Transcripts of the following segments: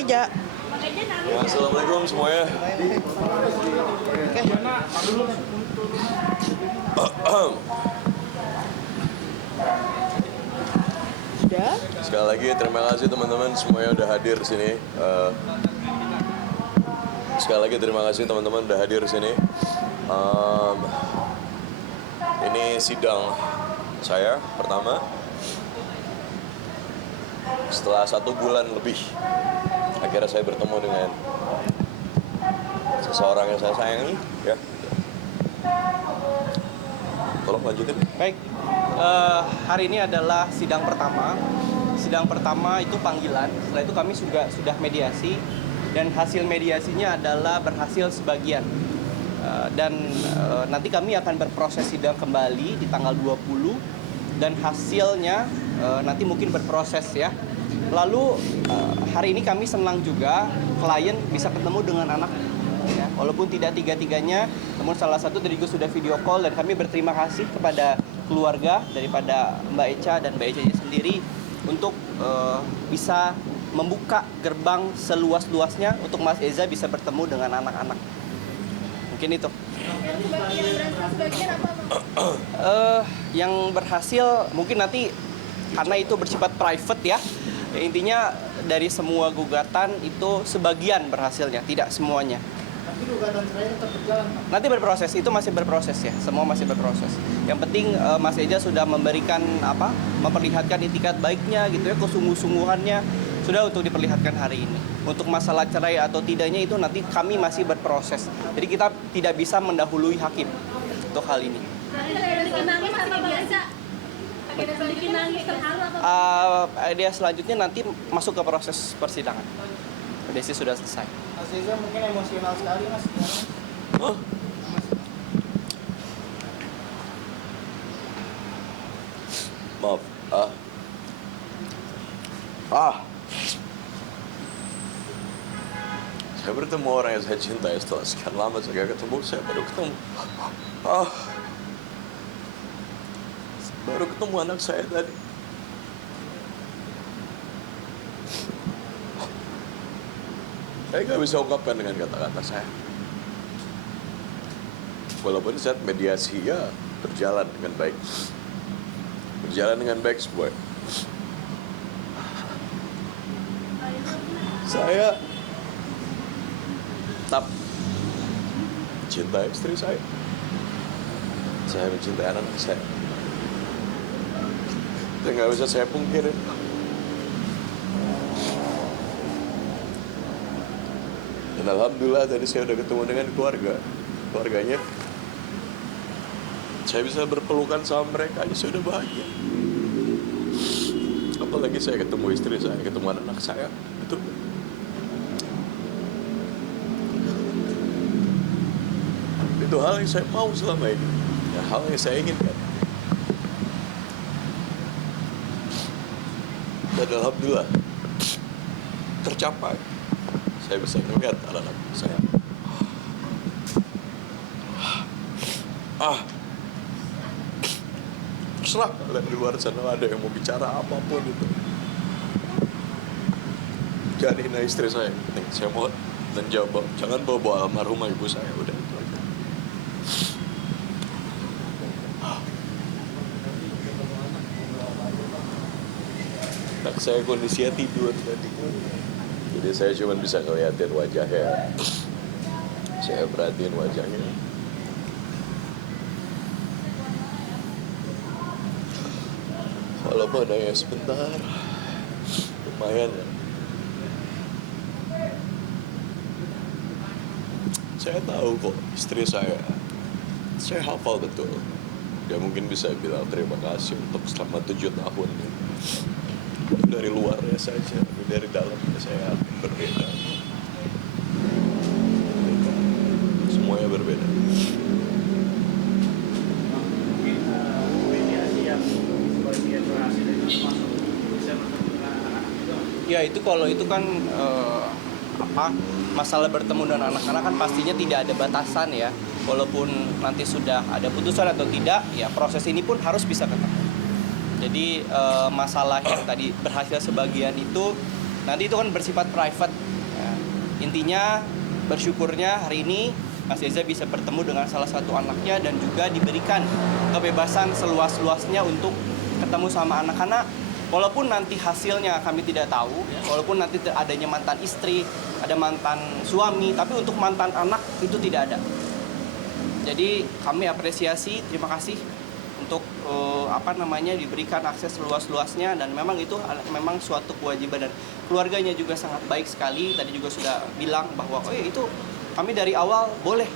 Eja. Ya, assalamualaikum semuanya. Udah. Sekali lagi terima kasih teman-teman semuanya udah hadir di sini. Sekali lagi terima kasih teman-teman udah hadir di sini. Ini sidang saya pertama setelah 1 bulan lebih. Akhirnya saya bertemu dengan seseorang yang saya sayangi, ya. Tolong lanjutin. Baik, hari ini adalah sidang pertama. Sidang pertama itu panggilan. Setelah itu kami sudah mediasi dan hasil mediasinya adalah berhasil sebagian. Nanti kami akan berproses sidang kembali di tanggal 20 dan hasilnya nanti mungkin berproses ya. Lalu hari ini kami senang juga klien bisa ketemu dengan anak ya, walaupun tidak tiga-tiganya, namun salah satu tadi juga sudah video call dan kami berterima kasih kepada keluarga daripada Mbak Echa dan Mbak Echa sendiri untuk bisa membuka gerbang seluas-luasnya untuk Mas Eza bisa bertemu dengan anak-anak. Mungkin itu. Yang berhasil mungkin nanti karena itu bersifat private ya. Intinya dari semua gugatan itu sebagian berhasilnya, tidak semuanya. Tapi gugatan cerai tetap berjalan, Pak? Nanti berproses, itu masih berproses ya, semua masih berproses. Yang penting Mas Eja sudah memberikan memperlihatkan itikat baiknya gitu ya, kesungguh-sungguhannya sudah untuk diperlihatkan hari ini. Untuk masalah cerai atau tidaknya itu nanti kami masih berproses. Jadi kita tidak bisa mendahului hakim untuk hal ini. Dia selanjutnya nanti masuk ke proses persidangan. Desi sudah selesai. Mas Eza mungkin emosional sekali, Mas. Hah? Maaf. Saya bertemu orang yang saya cintai setelah sekian lama saya gak ketemu. Saya baru ketemu. Baru ketemu anak saya tadi. Saya nggak bisa ungkapkan dengan kata-kata saya. Walaupun saat mediasi ya berjalan dengan baik. Berjalan dengan baik semua. Saya tetap mencintai istri saya. Saya mencintai anak saya. Itu nggak bisa saya pungkirin. Dan alhamdulillah tadi saya udah ketemu dengan keluarganya. Saya bisa berpelukan sama mereka aja, saya udah bahagia. Apalagi saya ketemu istri saya, ketemu anak saya. Itu hal yang saya mau selama ini, ya, hal yang saya inginkan. Dan alhamdulillah tercapai. Saya bisa melihat anak-anak saya. Terserah kalian di luar sana ada yang mau bicara apapun itu. Jangan hina istri saya. Nih, saya mohon dan jawab. Jangan bawa almarhumah ibu saya. Udah itu aja. Anak saya kondisinya tidur tadi. Jadi saya cuma bisa ngeliatin wajahnya. Saya perhatiin wajahnya. Walaupun hanya sebentar, lumayan. Saya tahu kok istri saya hafal betul. Dia mungkin bisa bilang terima kasih untuk selama 7 tahun. Itu dari luarnya saja, tapi dari dalamnya saya berbeda. Semuanya berbeda. Ya itu kalau itu kan masalah bertemu dengan anak-anak kan pastinya tidak ada batasan ya. Walaupun nanti sudah ada putusan atau tidak, ya proses ini pun harus bisa ketemu. Jadi masalah yang tadi berhasil sebagian itu Nanti itu kan bersifat private. Ya. Intinya bersyukurnya hari ini Mas Eza bisa bertemu dengan salah satu anaknya dan juga diberikan kebebasan seluas-luasnya untuk ketemu sama anak-anak. Walaupun nanti hasilnya kami tidak tahu, ya, walaupun nanti adanya mantan istri, ada mantan suami, tapi untuk mantan anak itu tidak ada. Jadi kami apresiasi, terima kasih untuk diberikan akses luas-luasnya, dan memang itu memang suatu kewajiban, dan keluarganya juga sangat baik sekali. Tadi juga sudah bilang bahwa itu kami dari awal boleh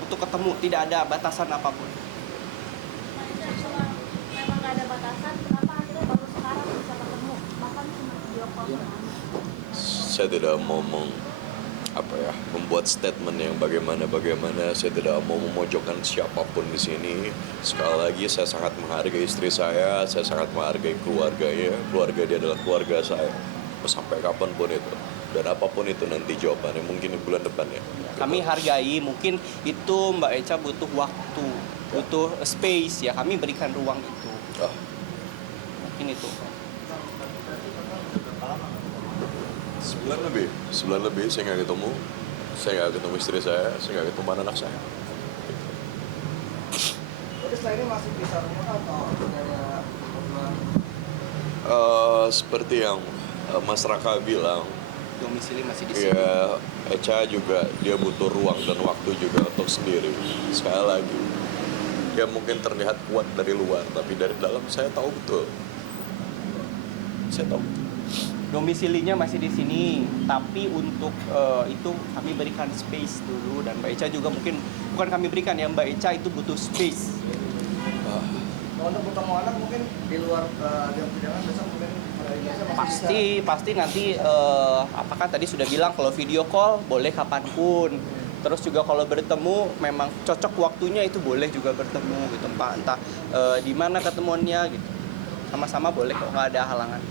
untuk ketemu, tidak ada batasan apapun. Memang nggak ada batasan, kenapa akhirnya baru sekarang bisa ketemu, bahkan cuma video call? Saya tidak mau membuat statement yang bagaimana. Saya tidak mau memojokkan siapapun di sini. Sekali lagi, saya sangat menghargai istri saya sangat menghargai keluarganya. Keluarga dia adalah keluarga saya, sampai kapanpun itu. Dan apapun itu nanti jawabannya mungkin di bulan depan ya. Kami hargai, mungkin itu Mbak Echa butuh waktu, butuh space, ya kami berikan ruang itu. Mungkin itu. Sebulan lebih saya nggak ketemu istri saya nggak ketemu anak saya. Jadi setelah ini masih bisa rumah atau ada Seperti yang Mas Raka bilang, Domisili masih di sini. ya Echa juga dia butuh ruang dan waktu juga untuk sendiri. Sekali lagi, dia mungkin terlihat kuat dari luar, tapi dari dalam saya tahu betul. Saya tahu. Domisilinya masih di sini, tapi untuk itu kami berikan space dulu, dan Mbak Echa juga mungkin bukan kami berikan ya, Mbak Echa itu butuh space. kalau untuk ketemu anak mungkin di luar jam perjalanan besok mungkin hari biasa Pasti nanti apakah tadi sudah bilang kalau video call boleh kapanpun. Terus juga kalau bertemu memang cocok waktunya itu boleh juga bertemu gitu Pak, entah di mana ketemuannya gitu. Sama-sama boleh kok, nggak ada halangan.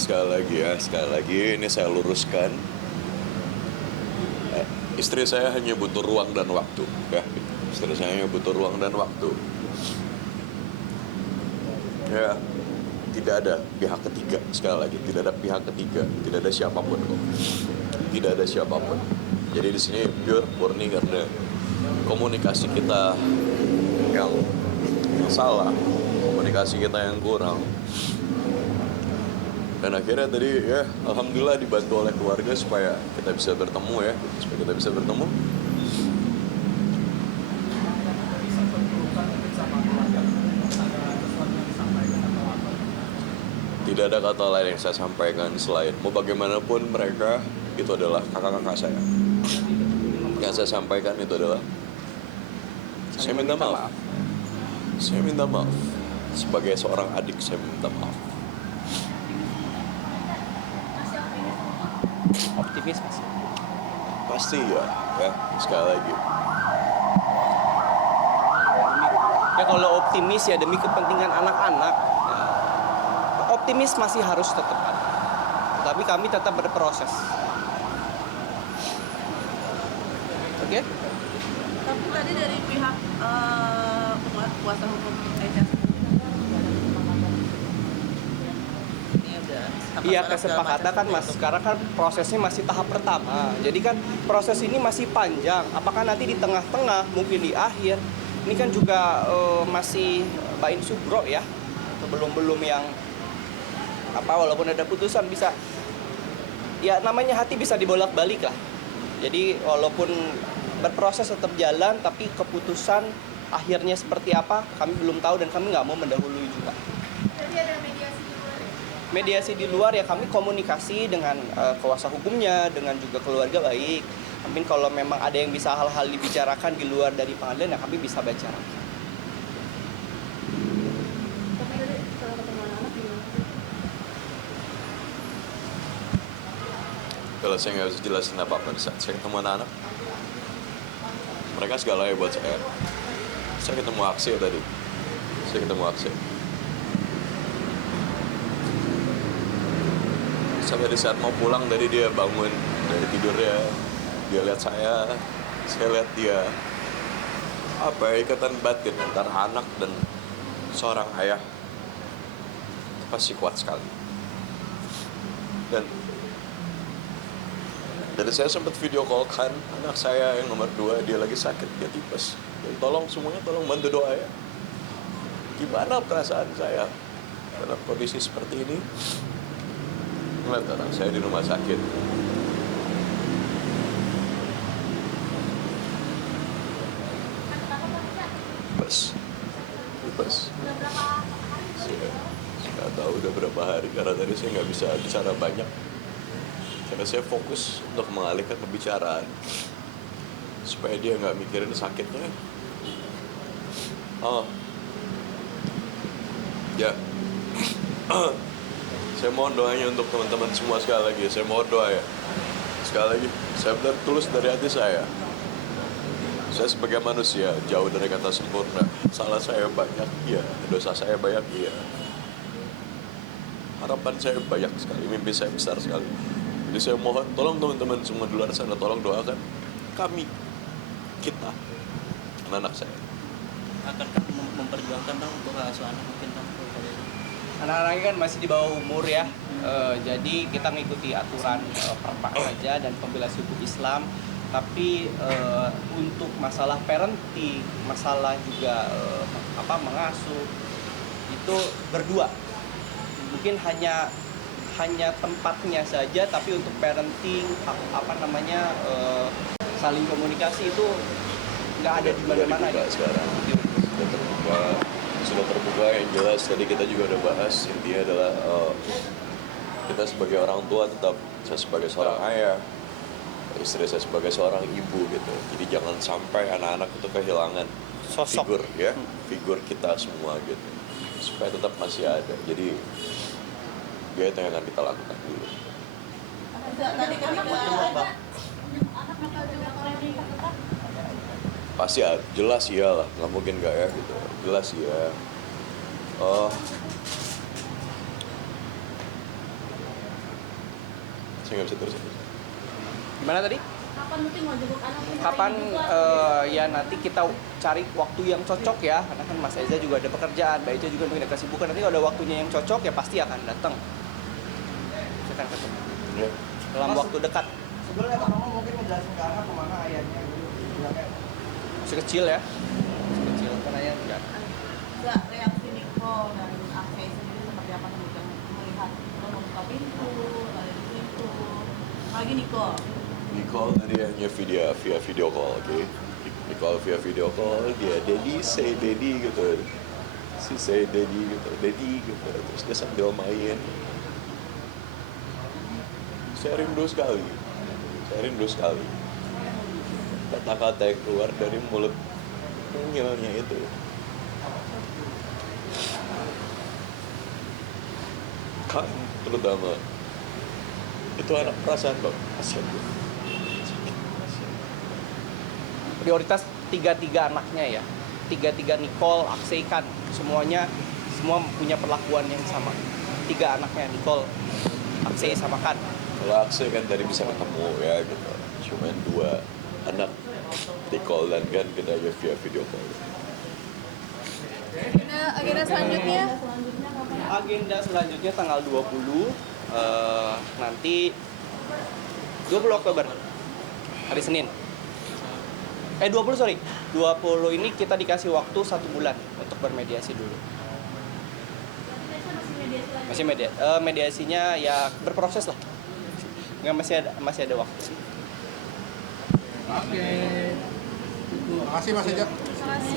Sekali lagi ini saya luruskan. Istri saya hanya butuh ruang dan waktu, ya. Istri saya hanya butuh ruang dan waktu. Ya, tidak ada pihak ketiga. Sekali lagi, tidak ada pihak ketiga, tidak ada siapapun kok. Tidak ada siapapun. Jadi di sini pure murni karena komunikasi kita yang salah, komunikasi kita yang kurang. Dan akhirnya tadi ya alhamdulillah dibantu oleh keluarga supaya kita bisa bertemu. Tidak ada kata lain yang saya sampaikan selain mau bagaimanapun mereka itu adalah kakak-kakak saya. Yang saya sampaikan itu adalah saya minta maaf. Saya minta maaf. Sebagai seorang adik saya minta maaf. Optimis masih. Pasti ya sekali lagi. Ya kalau optimis ya demi kepentingan anak-anak, ya, optimis masih harus tetap ada. Tapi kami tetap berproses. Oke? Tapi tadi dari pihak kuasa hukum Echa Iya, kesepakatan kan mas, sekarang kan prosesnya masih tahap pertama. Jadi kan proses ini masih panjang. Apakah nanti di tengah-tengah, mungkin di akhir, ini kan juga masih bain subro ya, belum yang walaupun ada putusan bisa, ya namanya hati bisa dibolak-balik lah. Jadi walaupun berproses tetap jalan, tapi keputusan akhirnya seperti apa kami belum tahu dan kami nggak mau mendahului juga. Jadi ada mediasi di luar ya? Mediasi di luar ya kami komunikasi dengan kuasa hukumnya, dengan juga keluarga baik. Mungkin kalau memang ada yang bisa hal-hal dibicarakan di luar dari pengadilan ya kami bisa bicarakan. Tapi tadi kalau ketemu anak gimana sih? Kalau saya nggak bisa jelasin apa-apa di saat saya ketemu anak-anak, mereka segalanya buat saya. Saya ketemu Aksy tadi. Sampai di saat mau pulang tadi dia bangun dari tidurnya, dia lihat saya lihat dia. apa ya, ikatan batin antara anak dan seorang ayah pasti kuat sekali. Dan saya sempat video call kan anak saya yang nomor 2, dia lagi sakit, dia tipes. Dan tolong semuanya tolong bantu doa ya. Gimana perasaan saya dalam kondisi seperti ini? Ngeliat anak saya di rumah sakit. Tipes. Udah berapa hari? Saya nggak tahu udah berapa hari karena tadi saya nggak bisa bicara banyak. Karena saya fokus untuk mengalihkan pembicaraan supaya dia nggak mikirin sakitnya. Ya, saya mohon doanya untuk teman-teman semua sekali lagi. Saya mohon doa ya. Sekali lagi, saya benar tulus dari hati saya. Saya sebagai manusia jauh dari kata sempurna. Salah saya banyak, iya. Dosa saya banyak, iya. Harapan saya banyak sekali, mimpi saya besar sekali. Jadi saya mohon, tolong teman-teman semua di luar sana, tolong doakan kami, kita, anak saya. Akankah memperjuangkan Bang untuk hak asuh anak mungkin Bang? Anak-anaknya kan masih di bawah umur ya, jadi kita mengikuti aturan perpak saja dan pembelajaran hukum Islam. Tapi untuk masalah parenting, masalah juga mengasuh itu berdua. Mungkin hanya tempatnya saja, tapi untuk parenting saling komunikasi itu nggak ada di mana-mana ya sekarang. Sudah terbuka yang jelas. Tadi kita juga udah bahas, intinya adalah kita sebagai orang tua tetap, saya sebagai seorang ayah, istri saya sebagai seorang ibu gitu. Jadi jangan sampai anak-anak itu kehilangan Sosok. figur kita semua gitu, supaya tetap masih ada. Jadi itu yang akan kita lakukan dulu. Tadi kan Anak bakal juga training tetap. Pasti jelas iyalah, nggak mungkin nggak ya gitu. Jelas ya. Saya nggak bisa terus. Gimana tadi? Kapan mungkin mau jemput anak? Kapan ya nanti kita cari waktu yang cocok ya, karena kan Mas Eza juga ada pekerjaan, Mbak Ica juga mungkin ada kesibukan. Nanti kalau ada waktunya yang cocok ya pasti akan datang. Kita akan ketemu Ya. dalam waktu dekat. Sebelumnya Pak Mama mungkin ngejelasin ke anak kemana ayahnya gitu. Bilangnya Masih kecil ya, masih kecil kan ayah enggak. nggak reaksi Nicole dan Akse sendiri seperti apa kemudian melihat lo membuka pintu, ada di pintu. Lagi Nicole tadi hanya via video call, oke? Nicole via video call, dia daddy say daddy gitu. Si say daddy gitu. Terus dia sambil main. Saya rindu sekali. Kata-kata yang keluar dari mulut mungilnya itu. Kan, terutama itu anak perasaan Bang. Kasihan gue. Prioritas tiga anaknya ya, tiga Nicole, Akse kan semua punya perlakuan yang sama. 3 anaknya Nicole, Akse sama kan. Kalau Akse kan tadi bisa ketemu ya gitu. Cuman 2 anak Nicole dan kan kita aja via video call. agenda selanjutnya Agenda selanjutnya tanggal 20 nanti 20 Oktober hari Senin. 20 ini kita dikasih waktu 1 bulan untuk bermediasi dulu. Masih mediasinya ya berproses lah. Nggak, masih ada waktu. Oke. Makasih Mas Eja. masih